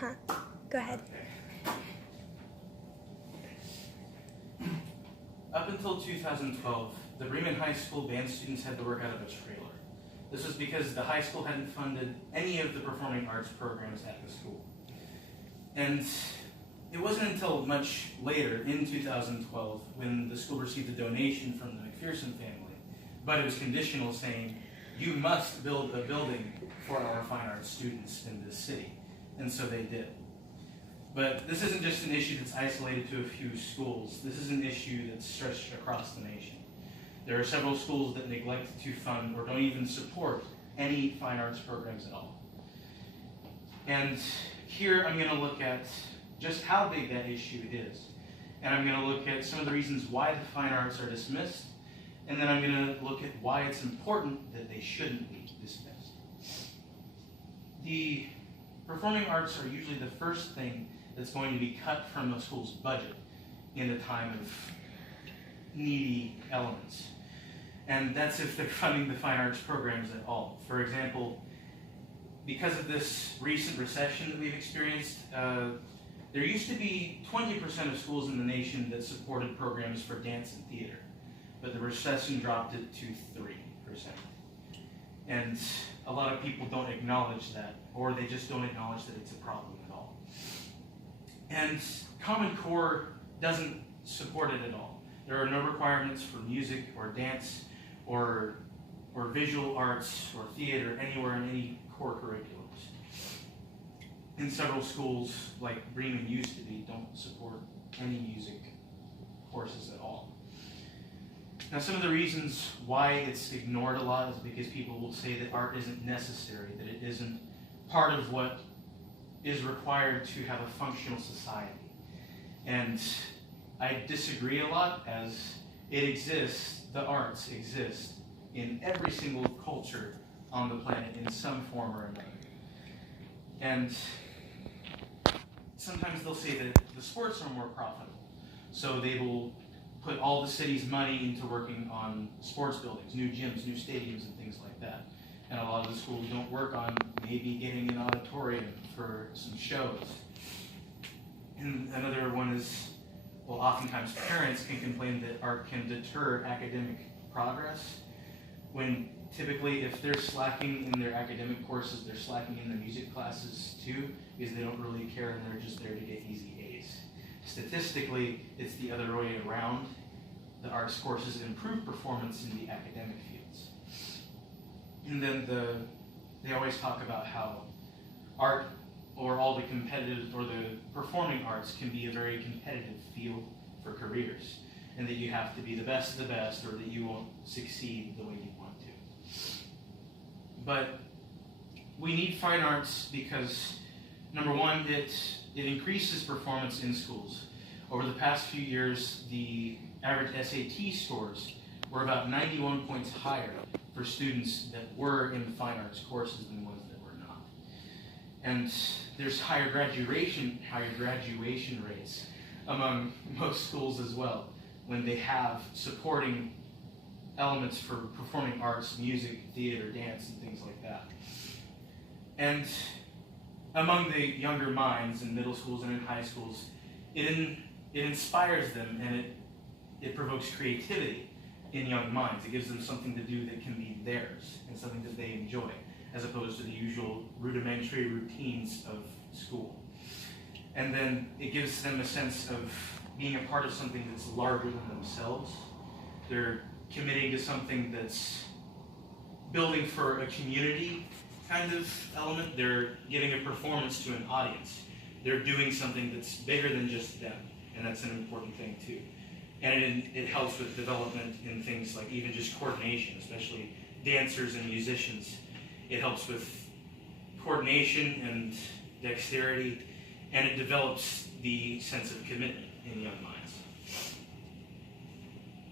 Uh-huh. Go ahead. Up until 2012, the Bremen High School band students had to work out of a trailer. This was because the high school hadn't funded any of the performing arts programs at the school. And it wasn't until much later, in 2012, when the school received a donation from the McPherson family, but it was conditional, saying, you must build a building for our fine arts students in this city. And so they did. But this isn't just an issue that's isolated to a few schools. This is an issue that's stretched across the nation. There are several schools that neglect to fund or don't even support any fine arts programs at all. And here I'm going to look at just how big that issue is. And I'm going to look at some of the reasons why the fine arts are dismissed. And then I'm going to look at why it's important that they shouldn't be dismissed. The performing arts are usually the first thing that's going to be cut from a school's budget in a time of needy elements. And that's if they're funding the fine arts programs at all. For example, because of this recent recession that we've experienced, there used to be 20% of schools in the nation that supported programs for dance and theater, but the recession dropped it to 3%. And a lot of people don't acknowledge that, or they just don't acknowledge that it's a problem at all. And Common Core doesn't support it at all. There are no requirements for music or dance or visual arts or theater anywhere in any core curriculums. In several schools, like Bremen used to be, don't support any music courses at all. Now, some of the reasons why it's ignored a lot is because people will say that art isn't necessary, that it isn't part of what is required to have a functional society. And I disagree a lot, as it exists, the arts exist in every single culture on the planet in some form or another. And sometimes they'll say that the sports are more profitable, so they will put all the city's money into working on sports buildings, new gyms, new stadiums, and things like that. And a lot of the schools don't work on maybe getting an auditorium for some shows. And another one is, well, oftentimes parents can complain that art can deter academic progress, when typically if they're slacking in their academic courses, they're slacking in their music classes too, because they don't really care and they're just there to get easy A's. Statistically, it's the other way around. The arts courses improve performance in the academic fields. And then they always talk about how art, or all the competitive or the performing arts, can be a very competitive field for careers, and that you have to be the best of the best, or that you won't succeed the way you want to. But we need fine arts because, number one, it increases performance in schools. Over the past few years, the average SAT scores were about 91 points higher for students that were in the fine arts courses than ones that were not. And there's higher graduation rates among most schools as well, when they have supporting elements for performing arts, music, theater, dance, and things like that. And among the younger minds in middle schools and in high schools, it inspires them, and it provokes creativity in young minds. It gives them something to do that can be theirs and something that they enjoy, as opposed to the usual rudimentary routines of school. And then it gives them a sense of being a part of something that's larger than themselves. They're committing to something that's building for a community kind of element. They're giving a performance to an audience. They're doing something that's bigger than just them, and that's an important thing too. And it helps with development in things like even just coordination, especially dancers and musicians. It helps with coordination and dexterity, and it develops the sense of commitment in young minds.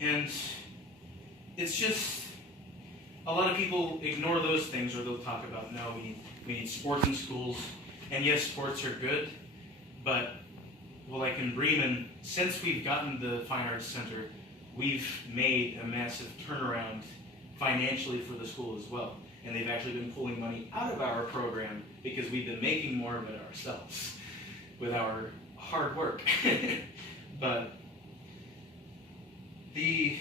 And it's just, a lot of people ignore those things, or they'll talk about, no, we need sports in schools. And yes, sports are good, but, well, like in Bremen, since we've gotten the Fine Arts Center, we've made a massive turnaround financially for the school as well. And they've actually been pulling money out of our program because we've been making more of it ourselves. with our hard work. But the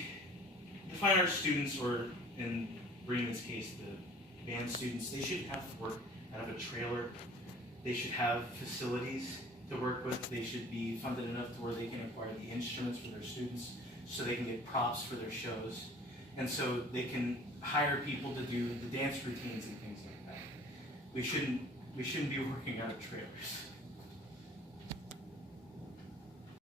fine arts students, or in Bremen's case, the band students, they should have to work out of a trailer. They should have facilities to work with. They should be funded enough to where they can acquire the instruments for their students, so they can get props for their shows. And so they can hire people to do the dance routines and things like that. We shouldn't be working out of trailers.